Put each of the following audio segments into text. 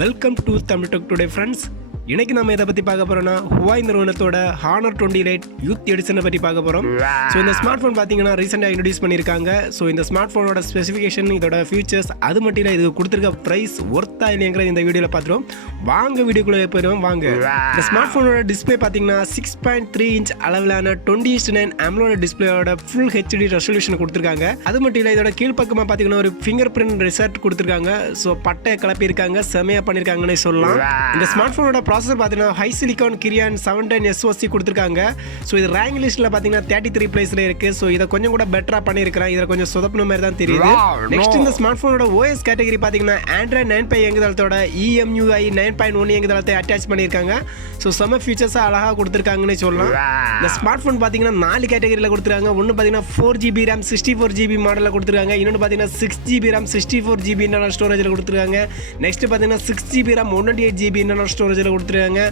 Welcome to Tamil talk today friends. இன்னைக்கு நம்ம இதை பற்றி பார்க்க போகிறோம்னா ஹுவாய் நிறுவனத்தோட Honor 20 Lite யூத் எடிஷனை பற்றி பார்க்க போகிறோம். ஸோ இந்த ஸ்மார்ட் ஃபோன் பார்த்தீங்கன்னா ரீசெண்டாக இன்ட்ரடியூஸ் பண்ணியிருக்காங்க. ஸோ இந்த ஸ்மார்ட் ஃபோனோட ஸ்பெசிஃபிகேஷன், இதோட ஃபியூச்சர்ஸ், அது மட்டும் இல்லை இது கொடுத்துருக்க ப்ரைஸ் ஒர்த்தா இல்லைங்கிற இந்த வீடியோவில் பார்த்துருவோம். வாங்க வீடியோக்குள்ளே போயிடுவோம் வாங்க. இந்த ஸ்மார்ட் ஃபோனோட டிஸ்பிளே பார்த்தீங்கன்னா 6.3 inch அளவிலான 20:9 AMOLED டிஸ்பிளேயோட FullHD ரெசல்யூஷன் கொடுத்துருக்காங்க. அது மட்டும் இல்லை இதோட கீழ்ப்பக்கமாக பார்த்தீங்கன்னா ஒரு fingerprint ரிசல்ட் கொடுத்துருக்காங்க. ஸோ பட்டை கிளப்பியிருக்காங்க, செமையாக பண்ணியிருக்காங்கன்னு சொல்லலாம். இந்த ஸ்மார்ட் ஃபோனோட ப்ராசஸர் பார்த்தீங்கன்னா ஹை சிலிகான் Kirin 710 SoC கொடுத்துருக்காங்க. ஸோ இது ரேங்க் லிஸ்ட்டில் பார்த்தீங்கன்னா 33 பிளேஸில் இருக்குது. ஸோ இதை கொஞ்சம் கூட பெட்டராக பண்ணியிருக்கிறேன். இதில் கொஞ்சம் சொதப்பின மாதிரி தான் தெரியுது. நெக்ஸ்ட் இந்த ஸ்மார்ட் ஃபோனோட OS கேட்டகரி பார்த்தீங்கன்னா Android 9 இயங்குதளத்தோட EMUI 9.1 இயங்குதளத்தை அட்டாச் பண்ணியிருக்காங்க. ஸோ செம ஃபீச்சர்ஸாக அழகாக கொடுத்துருக்காங்கன்னு சொல்லலாம். இந்த ஸ்மார்ட் ஃபோன் பார்த்தீங்கன்னா 4 கேட்டகரியில் கொடுத்துருக்காங்க. ஒன்று பார்த்தீங்கன்னா 4GB RAM 64GB மாடலில் கொடுத்துருக்காங்க. இன்னொன்று பார்த்தீங்கன்னா 6GB RAM 64GB இன்டர்னல் ஸ்டோரேஜில் கொடுத்துருக்காங்க. நெக்ஸ்ட் பார்த்தீங்கன்னா 6GB RAM 128GB இன்டர்னல் ஸ்டோரேஜில் கொடுத்துருக்காங்க.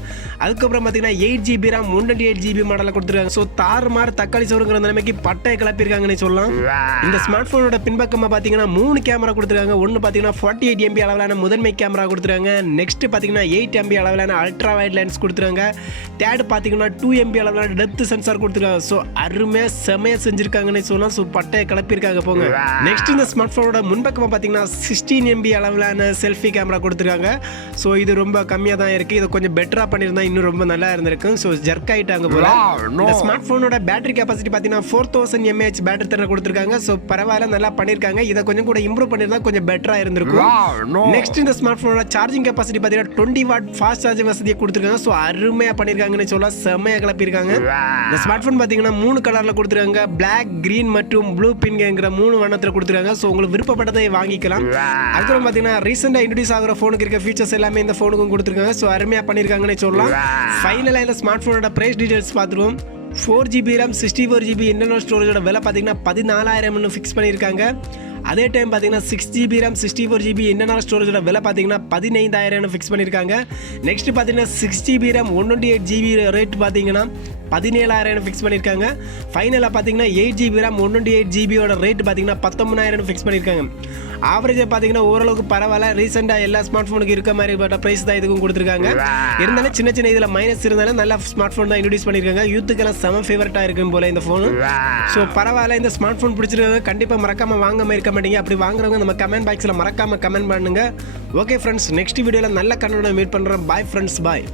அதுக்கப்புறம் பார்த்தீங்கன்னா 8GB RAM 128GB மாடலில் கொடுத்துருக்காங்க. ஸோ தாறுமாறு தக்காளி சோறுங்கிற நிலைமைக்கு பட்டையை கிளப்பியிருக்காங்கன்னு சொல்லலாம். இந்த ஸ்மார்ட் ஃபோனோட பின்பக்கமாக பார்த்தீங்கன்னா 3 கேமரா கொடுத்துருக்காங்க. ஒன்று பார்த்தீங்கன்னா 48 MP அளவிலான முதன்மை கேமரா கொடுத்துருக்காங்க. நெக்ஸ்ட் பார்த்தீங்கன்னா 8 MP அளவிலான அல்ட்ராவைட் லென்ஸ் கொடுத்துருக்காங்க. தேர்ட் பார்த்தீங்கன்னா 2 MP அளவிலான டெப்த் சென்சார் கொடுத்துருக்காங்க. ஸோ அருமையாக செமையாக செஞ்சிருக்காங்கன்னு சொல்லலாம். ஸோ பட்டையை கிளப்பியிருக்காங்க போங்க. நெக்ஸ்ட் இந்த ஸ்மார்ட் ஃபோனோட முன்பக்கமாக பார்த்தீங்கன்னா 16 MP அளவிலான செல்ஃபி கேமரா கொடுத்துருக்காங்க. ஸோ இது ரொம்ப கம்மியாக தான் இருக்குது. இதை கொஞ்சம் பெட்டராக பண்ணியிருந்தா இன்னும் ரொம்ப நல்லா இருந்திருக்கு. ஸோ ஜர்க் ஆகிட்டாங்க போல. இந்த ஸ்மார்ட் ஃபோனோட பேட்டரி கெப்பாசிட்டி பார்த்தீங்கன்னா 4000 mAh பேட்டரி திறன் கொடுத்துருக்காங்க. ஸோ பரவாயில்ல, நல்லா பண்ணியிருக்காங்க. இதை கொஞ்சம் கூட இம்ப்ரூவ் பண்ணியிருந்தா கொஞ்சம் பெட்டராக இருந்திருக்கும். நெக்ஸ்ட் இந்த ஸ்மார்ட் ஃபோனோட சார்ஜிங் கெப்பாசிட்டி பார்த்தீங்கன்னா 20 வாட் ஃபாஸ்ட் சார்ஜிங் வசதியை கொடுத்துருக்காங்க. ஸோ அருமையாக பண்ணியிருக்காங்கன்னு சொல்லலாம். செம்மையாக கிளப்பியிருக்காங்க. இந்த ஸ்மார்ட் ஃபோன் பார்த்தீங்கன்னா 3 கலரில் கொடுத்துருக்காங்க. பிளாக், கிரீன் மற்றும் ப்ளூ பின்ங்கிற 3 வண்ணத்தில் கொடுத்துருக்காங்க. ஸோ உங்களுக்கு விருப்பப்பட்டதை வாங்கிக்கலாம். அதுக்கப்புறம் பார்த்தீங்கன்னா ரீசெண்டாக இன்ட்ரடியூஸ் ஆகிற ஃபோனுக்கு இருக்க ஃபீச்சர்ஸ் எல்லாமே இந்த ஃபோனுக்கும் கொடுத்துருக்காங்க. ஸோ அருமையாக பண்ணியிருக்காங்கன்னு சொல்லலாம். ஃபைனலாக இந்த ஸ்மார்ட் ஃபோனோட ப்ரைஸ் டீடைல்ஸ் பார்த்துருவோம். 4GB RAM 64GB இன்டர்னல் ஸ்டோரேஜோட விலை பார்த்தீங்கன்னா 14,000 ஃபிக்ஸ் பண்ணியிருக்காங்க. அதே டைம் பார்த்தீங்கன்னா 6GB RAM 64GB இன்டர்னல் ஸ்டோரேஜோட விலை பார்த்தீங்கன்னா 15,000 ஃபிக்ஸ் பண்ணியிருக்காங்க. நெக்ஸ்ட் பார்த்தீங்கன்னா 6GB RAM 128GB ரேட் பார்த்தீங்கன்னா 17,000 ஃபிக்ஸ் பண்ணியிருக்காங்க. ஃபைனலாக பார்த்தீங்கன்னா 8GB RAM 128GBயோட ரேட் பார்த்தீங்கன்னா 19,000 ஃபிக்ஸ் பண்ணியிருக்காங்க. ஆவரேஜாக பார்த்தீங்கன்னா ஓரளவுக்கு பரவாயில்ல. ரீசெண்டாக எல்லா ஸ்மார்ட் ஃபோனுக்கு இருக்க மாதிரி பட்ட ப்ரைஸ் தான் இதுக்கும் கொடுத்துருக்காங்க. இருந்தாலும் சின்ன சின்ன இதில் மைனஸ் இருந்தாலும் நல்ல ஸ்மார்ட் ஃபோன் தான் இன்ட்ரடியூஸ் பண்ணியிருக்காங்க. யூத்துக்கெல்லாம் செம ஃபேவரட்டாக இருக்கும் போல இந்த ஃபோனு. ஸோ பரவாயில்ல, இந்த ஸ்மார்ட் ஃபோன் பிடிச்சிருக்காங்க. கண்டிப்பாக மறக்காமல் வாங்காமல் இருக்க மாட்டீங்க. அப்படி வாங்குறவங்க நம்ம கமெண்ட் பாக்ஸில் மறக்காமல் கமெண்ட் பண்ணுங்க. ஓகே ஃப்ரெண்ட்ஸ், நெக்ஸ்ட் வீடியோவில் நல்ல கண்ணோட மீட் பண்ணுறோம். பாய் ஃப்ரெண்ட்ஸ், பாய்.